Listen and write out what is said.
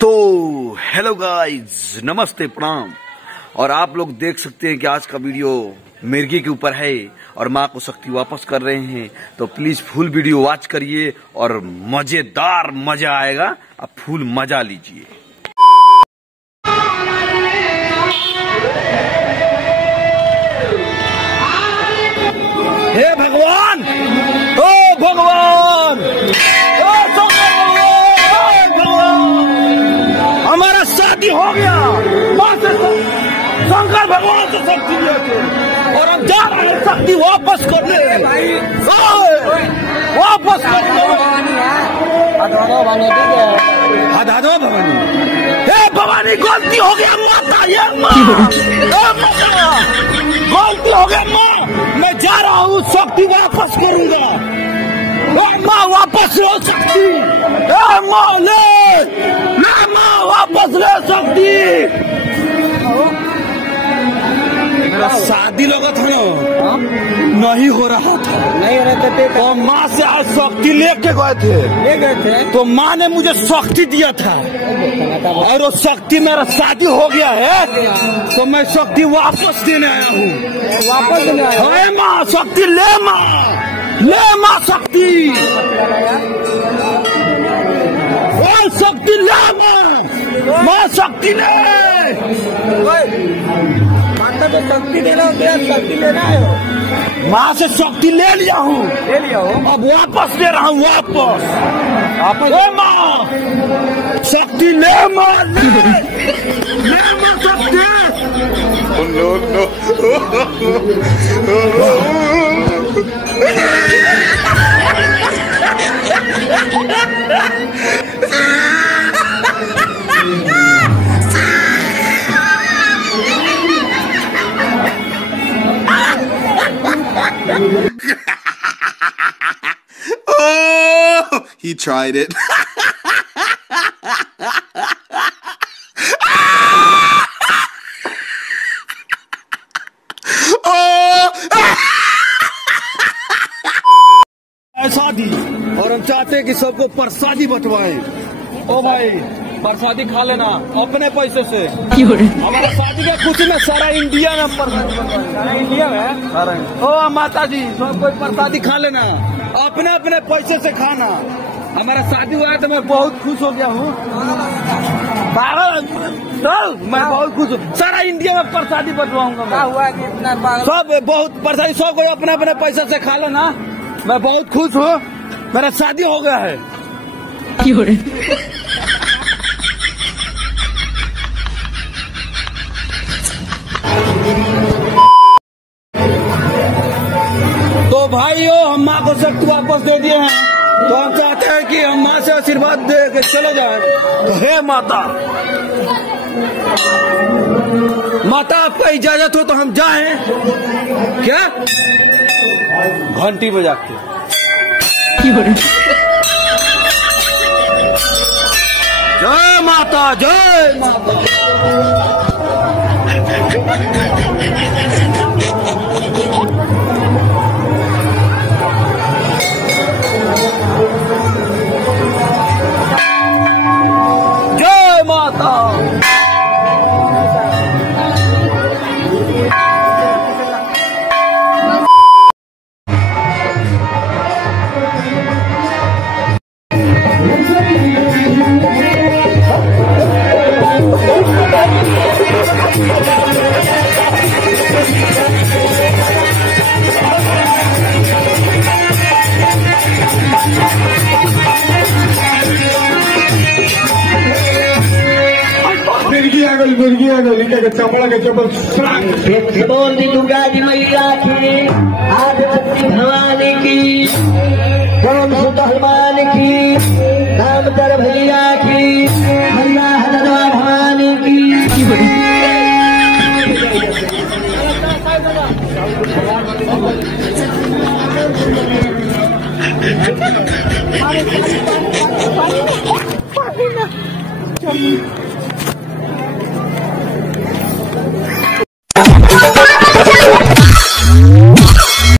तो hello guys, नमस्ते, प्रणाम। और आप लोग देख सकते हैं कि आज का वीडियो मिर्गी के ऊपर है और माँ को शक्ति वापस कर रहे हैं। तो प्लीज फुल वीडियो वॉच करिए और मजेदार मजा आएगा। आप फुल मजा लीजिए। हे भगवान, ओ भगवान, ओ हमारा शादी हो गया। माँ से शंकर भगवान से शक्ति लिए थे और हम जा रहे हैं शक्ति वापस करने। वापस करने भवानी, हे भवानी, गलती हो गया माता, ये माँ गलती हो गया माँ। मैं जा रहा हूँ, शक्ति वापस करूंगा। माँ वापस ले शक्ति, माँ ले माँ वापस ले शक्ति। मेरा शादी लगा था ना, नहीं हो रहा था, नहीं हो रहा था। तो माँ से आज शक्ति लेके गए थे, तो माँ ने मुझे शक्ति दिया था और वो शक्ति, मेरा शादी हो गया है तो मैं शक्ति वापस देने आया हूँ। वापस देने आया हूँ। माँ शक्ति ले, माँ शक्ति, शक्ति ले, माँ शक्ति ले। तो शक्ति देना हो गया, शक्ति लेना है। माँ से शक्ति ले लिया हूँ, अब वापस ले रहा हूँ, वापस। माँ शक्ति ले, माँ ले माँ शक्ति। Oh, he tried it. शादी, और हम चाहते हैं कि सबको प्रसादी बंटवाएं। ओ भाई, प्रसादी खा लेना अपने पैसे से। हमारा शादी के खुशी में सारा इंडिया में प्रसादी, सारा इंडिया में। ओ माता जी, सब कोई प्रसादी खा लेना, अपने अपने पैसे से खाना। हमारा शादी हुआ है तो मैं बहुत खुश हो गया हूँ। मैं बहुत खुश हूँ। सारा इंडिया में प्रसादी बंटवाऊंगा। सब बहुत प्रसादी, सब कोई अपने अपने पैसे से खा लेना। मैं बहुत खुश हूँ, मेरा शादी हो गया है। तो भाइयों, हम माँ को शक्ति वापस दे दिए हैं, तो हम चाहते हैं कि हम माँ से आशीर्वाद दे के चले जाएं। तो हे माता, माता आपका इजाजत हो तो हम जाएं क्या? घंटी बजा के। जय माता, जय माता। जय माता। मुर्गी आ गई, क्या चपड़ा के चपल। बोल दी दुर्गा जी मैया की, आदिवती भवानी की, राम सुत हनुमान की, रामचर भैया की, मैया हनुमान भवानी की।